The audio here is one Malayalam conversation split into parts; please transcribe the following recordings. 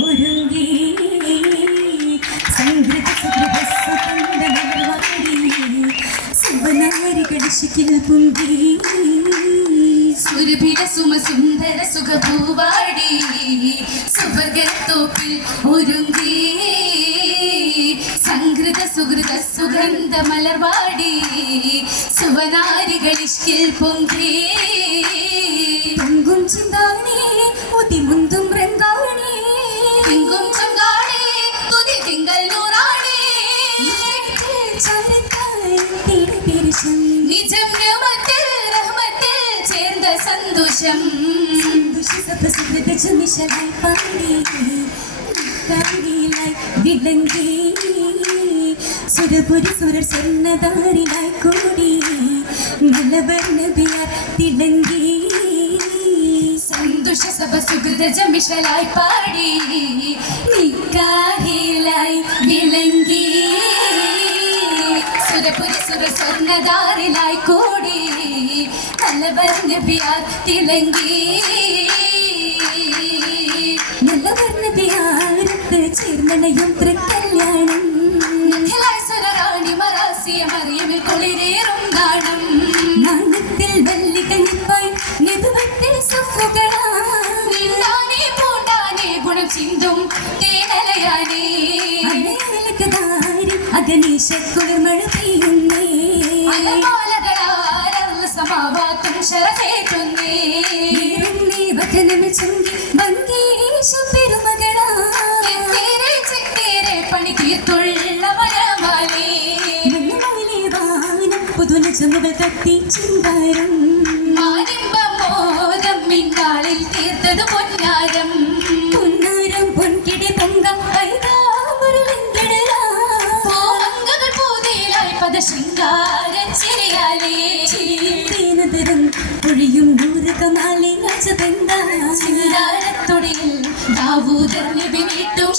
ഒരുങ്ങി സംഗൃത സുവനാരികളിൽ പൊങ്കി സുരഭില സുമ സുന്ദര സുഖഭൂവാടി സുവർഗത്തോപ്പിൽ ഒരുങ്ങി സംഗൃത സുഹൃത സുഗന്ധ മലർവാടി സുവനാരികളിൽ പൊങ്കി പൊങ്കും ചിന്താണി ഒതിമുന്തും രംഗാണി തിങ്കും ചങ്കാണി തുതി തിങ്കൾ നൂറാണി നിജം രഹമത്തിൽ റഹ്മത്തിൽ ചേർന്ന സന്തോഷം സപ്രസുഹൃതജമിഷലായി പാടിയിലായി വിളങ്ങി സുരപുരി സുരർ സ്വർണ്ണധാരിലായി കൂടി മലവർണ്ണ തിളങ്ങി സന്തോഷ സഭ സുഹൃതജമിഷലായി പാടി നിക്കാഹിലായി വിളങ്ങി സുരപുരി സുര സ്വർണ്ണധാരിലായി കൂടി നല്ലവർണ്ണ തിളങ്ങി നല്ലവർണ്ണ ബിയാരത്ത് ചേർന്നണയും തൃക്കല്യാണം സുരറാണി മറാസിയ മറിയമിൽ കുളിരേറും ഗാനം നാണത്തിൽ വല്ലി കണിപ്പായി നെതുവത്തിൽ സുഫുകളാണി പൂണ്ടാനെ ഗുണം ചിന്തും തേനലയാനേ അഗനീശ കുളിർമഴ പെയ്യുന്നേ സമാവാത്തും ശരഫേറ്റുന്നേ വചനം ചുങ്കി ഭംഗീശ പെരുമകളാ ചെത്തേരെ പണി തീർത്തുള്ള മരമാലേ വാനം പുതുന ചുമകൾ കത്തി ചിന്താരം മാനിമ്പമോദം മിന്നാളിൽ തീർത്തത് പൊന്നാരം പൊന്നാരം പൊൻകിടി പൊങ്ക ഒഴിയും ചിന്താരത്തൊടിയിൽ ദാവൂദർ നബി വീട്ടും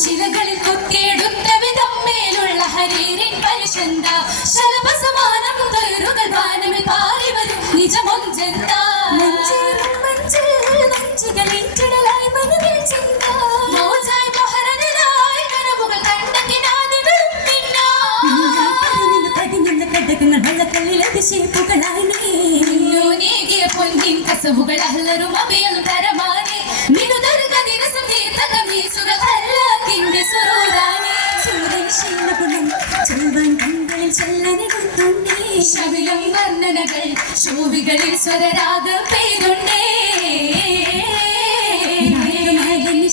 ശിലകളിൽ കൊത്തിയെടുത്ത വിധം മേലുള്ള ഹരീരിൻ പരിശന്ത ശലഭസമാനം തൊയറുകൾ വാനമിൽ പാറി വരും നിജമൊഞ്ചന്ത ിടലായി മനവിൽ ചിന്ത പൊന്നിൻ കസവുകൾ അഹ്ലറും അഭയം തരമാനെ മിനുതരുകദിരസം തീർത്ഥകമീസുകൾ അല്ലാക്കിന്റെ സുറൂരാനെ സൂര്യശീലഗുണം ചൊൽവൻ കണ്കളിൽ ചൊല്ലനെടുത്തുണ്ടേ ശവിലം വർണ്ണനകൾ ശോഭികളിൽ സ്വരരാഗം പെയ്തുണ്ടേ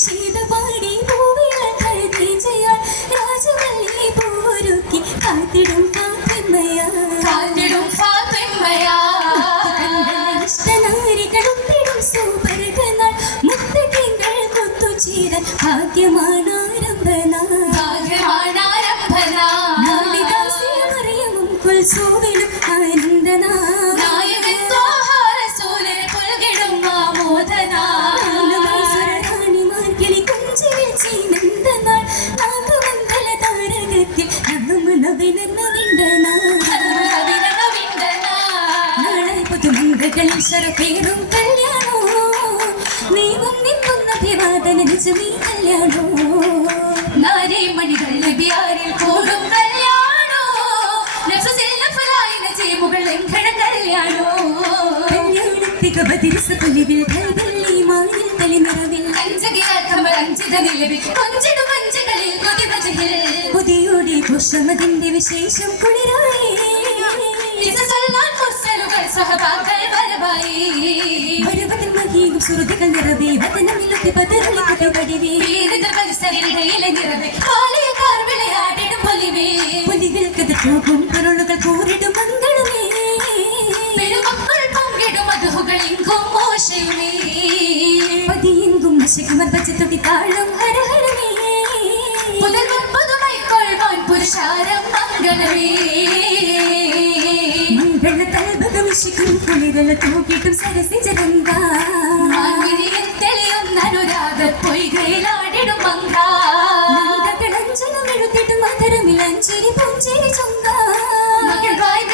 ശീതപാടി പൂവിള കരുതി ചെയ്യാൻ രാജവല്ലി പൂരുക്കി കാത്തിടും ശരഫേറും കല്യാണോ നീവും നിൽക്കുന്ന അഭിവാദന നിജമീ കല്യാണോ നാരേ മണികൾ ലബിയാരിൽ കൂടും കല്യാണോ മുകൾ ലംഘന കല്യാണോ കല്യാണത്തിക ബദിരിസ പുലിവിൽ കൽവല്ലി മാനിൽ തലിനിറവിൽ അഞ്ചിത നിലവിൽ കൊഞ്ചിടും അഞ്ചുകളിൽ കൊതിവജഹിൽ പുതിയോടെ ഘോഷമതിന്റെ വിശേഷം കുളിരായി സഹപാക്കൾ വരവായി വരവതൻ മകീകും സുഹൃത്തുക്കൾ നിറവേ വതനമില്ലത്തെ പതരളിക്കത്തെ പടിവേ വേദകൾ പരിസരയിലെ നിറവേ കാളിയക്കാർ വിളയാടിടും പൊലിവേ പൊലികൾക്കത് പോകും കരുളുകൾ കൂറിടും മംഗളമേ പെരുമക്കൾ പങ്കിടും മധുകൾ ഇങ്കും മോശമേ പതിയെങ്കും നശിക്കുമർ പച്ചത്തൊട്ടി താളം ഹരഹരമേ പുനർവൻ പുതുമൈ കൊള്ളുവാൻ പുരുഷാരം മംഗളമേ കുളിരല തൂക്കിട്ടും സരസി ജലങ്ക തെളിയുന്ന അനുരാഗ പൊയ്കയിലാടിടും മങ്ക കളഞ്ചനമെഴുത്തിട്ടും മധുരമിലഞ്ചിരി പുഞ്ചിരി ചൊങ്ക മകൾ വായ്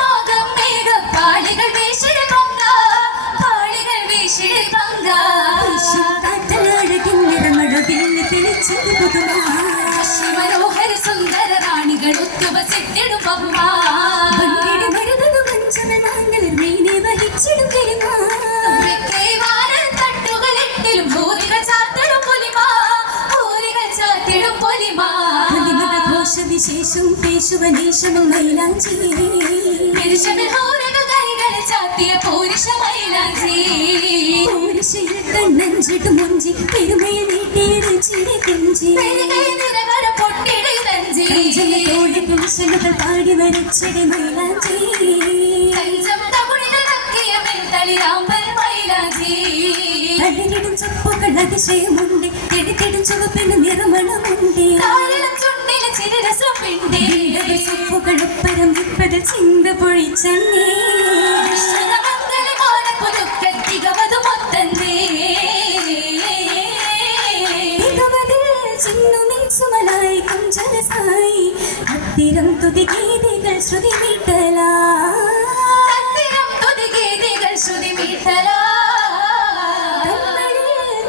മാകം മേഘ പാളികൾ വേശ്വര പങ്ക ദേശവും പേശുവനീശമൽ മൈലാഞ്ചി പുരുഷമിൽ ഹോരകൾ കൈകളിൽ ചാത്തിയ പൗരുഷ മൈലാഞ്ചി പൗരുഷയിൽ കണ്ണഞ്ചിട്ട് മുഞ്ചി പെരുമയിൽ നീട്ടിയത് ചിരി കുഞ്ചി നിറവര പൊട്ടിടി തഞ്ചി തോളികൾ പാടി വരച്ചത് മൈലാഞ്ചി കഞ്ചം തമിഴിൽ നക്കിയ മെൽത്തളിരാമ്പൽ മൈലാഞ്ചി അഴകിടും ചപ്പുകൾ അതിശയമുണ്ട് എടുത്തിടും ചുവപ്പിന് നിറമണമുണ്ട് കാലിലും ചുണ്ടിലെ ചിരി രസമുണ്ട് ചുപ്പുകൾ ഒപ്പരം വിപ്പതിൽ ചിന്ത പൊഴിച്ചേ സുമലായി കുഞ്ചലസായി അത്തിരം തുതിഗീതികൾ ശ്രുതി മീട്ടലാ അത്തിരം തുതിഗീതികൾ ശ്രുതി മീട്ടലാ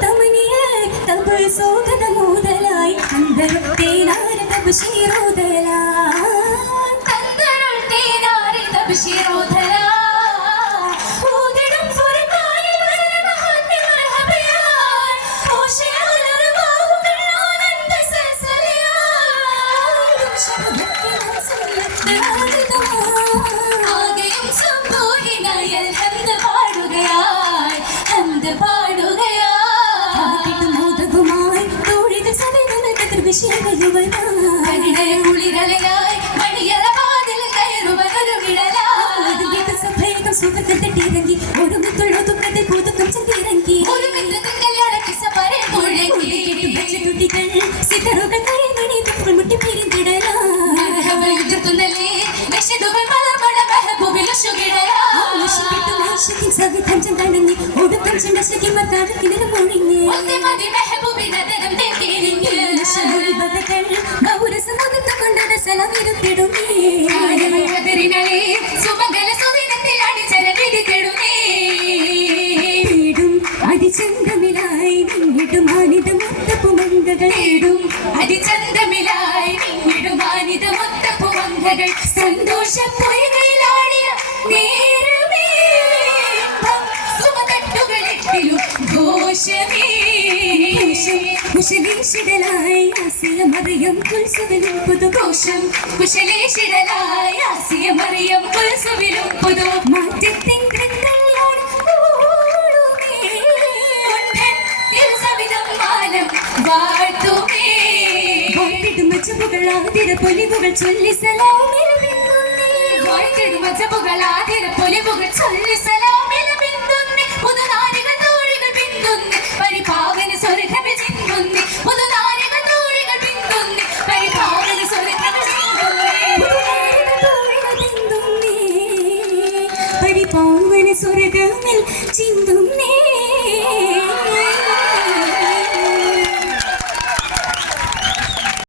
തമനിയായി തമിഴ് സോഗത മൂതലായി അന്തരത്തെ നാരദ ബഷീറോദലാ തന്തരുൾത്തെ നാരദ ബഷീറോദലാ ഊതിടും സുരകാരി മഹാത്മ്യ മർഹബയായി ഓശയാലൊരു ആകെയും സംഭൂഹിനായി ഹംദ് പാടുകയായി ഹംദ് പാടുകയായി മോദവുമായി തോഴിത സദനത്തിൽ വിഷയയുവനായി കുളിരലയായി മണിയറ വാതിൽ കയറുവനൊരു വിടലായി സഭയകം സുഖത്തിൽ തട്ടിയിറങ്ങി ഒടുങ്ങത്തുള്ളൂ ദുഃഖത്തെ പൂതുക്കം ചെന്നിറങ്ങി ഒരു മിത്രത്തിൽ കല്യാണ കിസ പറയ മുഴങ്ങി കുട്ടികൾ സിതറുകൾ കൈമണി തുപ്പൽ മുട്ടി പിരിഞ്ഞിടലാ അതിചന്തമിലായി മാനിത മുത്തപ്പുമങ്കകളേടും അതിചന്തമിലായി മാനിത മുത്തപ്പുമങ്കകൾ സന്തോഷം പൊയ്കയിലാടിയ നേരമേ സുമതട്ടുകളിട്ടിലും ഘോഷമേ കുശലേഷിടലായി ആസിയ മറിയം കുൽസുവിലും പുതുഘോഷം കുശലേഷിടലായി ആസിയ മറിയം കുൽസുവിലും പുതു മാറ്റത്തിൻ പൊലിവുകൾ ചൊല്ലി പൊലിവുകൾ ചൊല്ലി പുതുനാരികൾ തോഴികൾ പിന്തുന്നി പരിഭാവന സ്വർഗമേ ചിന്തുന്നി പുതുനാരികൾ തോഴികൾ പിന്തുന്നി പരിഭാവന സ്വർഗമേ ചിന്തുന്നി പരിഭാവന സ്വർഗമിൽ ചിന്തുന്നേ